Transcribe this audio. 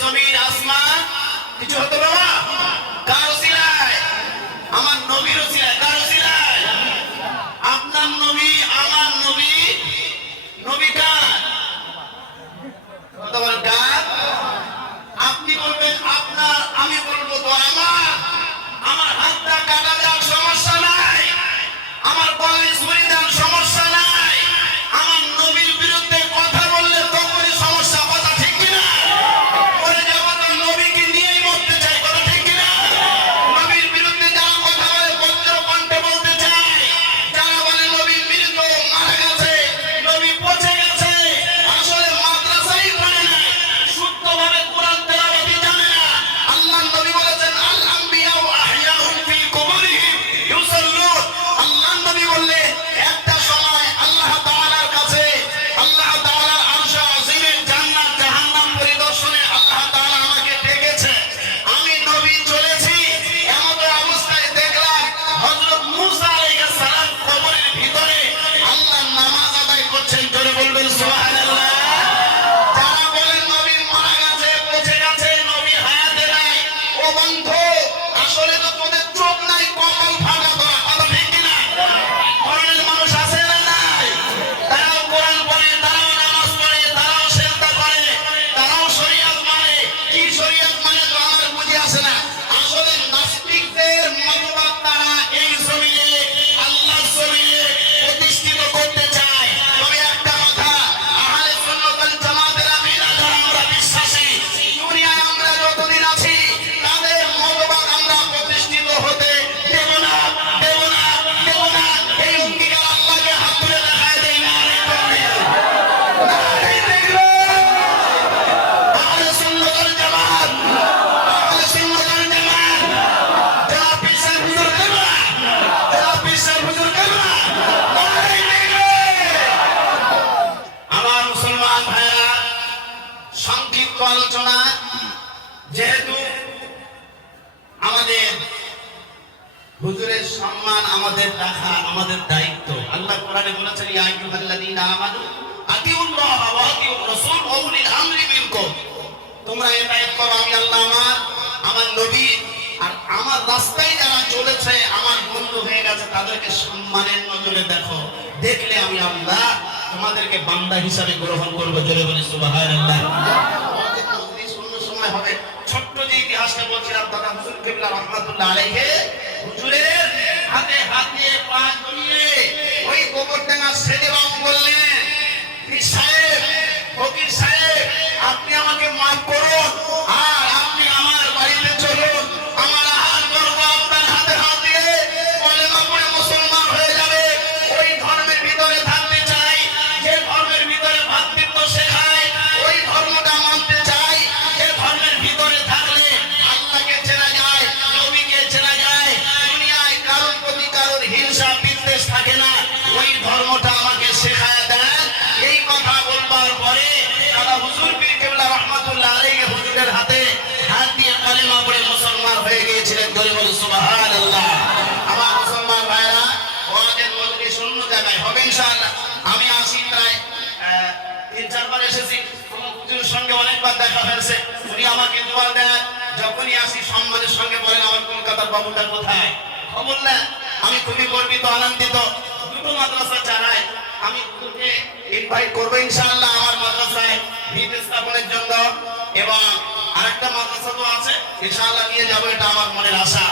জমিন আসমান কিছু হতো বাবা কার ওসিলায়? আমার নবীর ওসিলায়। কার ওসিলায়? আপনার নবী, আমার নবী। নবী কার? কথা বলেন কার? আপনি বলবেন আপনার, আমি বলবো তো আমার। আমার হাতটা কাটা যাওয়ার সমস্যা নাই, আমার গলায় ছুরি দেওয়ার সমস্যা নাই। আমার নবীর বিরুদ্ধে কথা বললে তখনই সমস্যা। কথা ঠিক কিনা? বলে যাবো তো নবীকে নিয়েই মরতে চাই। কথা ঠিক কিনা? নবীর বিরুদ্ধে যারা কথা বলে বজ্র কণ্ঠে বলতে চায়, যারা বলে নবী মৃত, মারা গেছে, নবী পচে গেছে, আসলে মাদ্রাসাই পড়ে না, শুদ্ধভাবে কোরআন তেলাওয়াতই জানে না। আল্লাহর নবী বলেছেন আল আম্বিয়াউ আহইয়াউন ফি কুবুরিহিম ইউসাল্লুন। আল্লাহর নবী বললে একটা সময় আল্লাহ তাআলার কাছে, আল্লাহ তাআলার আরশে আজিমের জান্নাত জাহান্নাম পরিদর্শনে আল্লাহ তাআলা আমাকে ডেকেছে। আমি নবী চলেছি, এমন অবস্থায় দেখলাম হযরত মূসা আলাইহিস সালাম কবরের ভিতরে আল্লাহ নামাজ আদায় করছেন। জোরে বলবেন সুবহানাল্লাহ। যারা বলেন নবী মারা গেছে, পচে গেছে, নবী হায়াতে নাই, ও বন্ধু আসলে তো তোদের চোখ নাই, কপাল ফাটা তোরা। কথা ঠিক কিনা? ধরনের মানুষ আছে না নাই? তারাও কোরআন পড়ে, তারাও নামাজ পড়ে, তারাও সিজদা করে, তারাও শরীয়ত মানে। কি শরীয়ত মানে তো আমার বুঝে আসে না। আসলে নাস্তিকদের মতবাদ তারা এই জমিনে, আল্লাহর জমিনে প্রতিষ্ঠিত করতে চায়। তবে একটা কথা, আহলে সুন্নাত ওয়াল জামাতের আমিরা যারা আমরা বিশ্বাসী, দুনিয়ায় আমরা যতদিন আছি তাদের মতবাদ আমরা প্রতিষ্ঠিত হতে দেব না, দেব না, দেব না। এই অঙ্গীকার আল্লাহকে হাত তুলে দেখায় দেই না। এই দেখলো আহলে সুন্নাত ওয়াল জামাত, আহলে সুন্নাত ওয়াল জামাত, যারা পিসের হুজুর কেবলা, যারা পিসের হুজুর কেবলা, এই দেখলো। আমার মুসলমান ভাইরা, সংক্ষিপ্ত আলোচনা, যেহেতু আমাদের হুজুরের সম্মান আমাদের রাখা আমাদের দায়িত্ব। আল্লাহ কোরআনে বলেছেন ইয়া আইয়ুহাল্লাযীনা আমানু আতিউল্লাহ ওয়া আতিউর রাসূল ওয়া উলিল আমরি মিনকুম। তোমরা ইতাআত করো, আমি আল্লাহ আমার নবী আর আমার রাস্তায় যারা চলেছে, আমার বন্ধু হয়ে গেছে, তাদেরকে সম্মানের নজরে দেখো। দেখলে আমি আল্লাহ তোমাদেরকে বান্দা হিসাবে গ্রহণ করব। জোরে বলি সুবহানাল্লাহ। আমাদের মজলিস অন্য সময় হবে। ছোট্ট যে ইতিহাসটা বলছিলাম, দাদা হুজুর কিবলা রাহমাতুল্লাহ আলাইহি হুজুরের হাতে হাত দিয়ে পা জড়িয়ে ওই গোবরডাঙ্গা ছেড়ে বাবু বললেন, পীর সাহেব, ফকির সাহেব, আপনি আমাকে মাফ করুন আর আপনি আমার বাড়িতে চলুন। আমার আহার করবো আপনার হাতে হাত দিয়ে, কলেমা পড়ে মুসলমান হয়ে যাবে। ওই ধর্মের ভিতরে থাকতে চাই, যে ধর্মের ভিতরে ভ্রাতৃত্ব শেখায়, ওই ধর্মটা মানতে চাই। যে ধর্মের ভিতরে থাকলে আল্লাহকে চেনা যায়, নবীকে চেনা যায়, দুনিয়ায় কারোর প্রতি কারোর হিংসা বিদ্বেষ থাকে না, ওই ধর্মটা আমাকে শেখায় দেন। এই কথা বলবার পরে দাদা হুজুর পীর কিবলা রাহমাতুল্লাহ আলাইহি হুজুরের হাতে হাত দিয়ে কালেমা পড়ে মুসলমান হয়ে গিয়েছিলেন। জোরে বলে সুবহানাল্লাহ। আমার মুসলমান ভাইরা, ওয়াজের মজলিস অন্য জায়গায় হবে ইনশাআল্লাহ। আমি আসি প্রায় ৩-৪ বার এসেছি। আমার হুজুরের সঙ্গে অনেকবার দেখা হয়েছে। উনি আমাকে দোয়া দেন, যখনই আসি সম্মানের সঙ্গে বলেন আমার কলকাতার বাবুটা কোথায়, খবর নেন। আমি খুবই গর্বিত, আনন্দিত। দুটো মাদ্রাসা চালাই, আমি হুজুরকে ইনভাইট করবো ইনশাআল্লাহ আমার মাদ্রাসায় ভিত স্থাপনের জন্য, এবং আরেকটা মাদ্রাসা তো আছে ইনশাআল্লাহ নিয়ে যাবো, এটা আমার মনের আশা।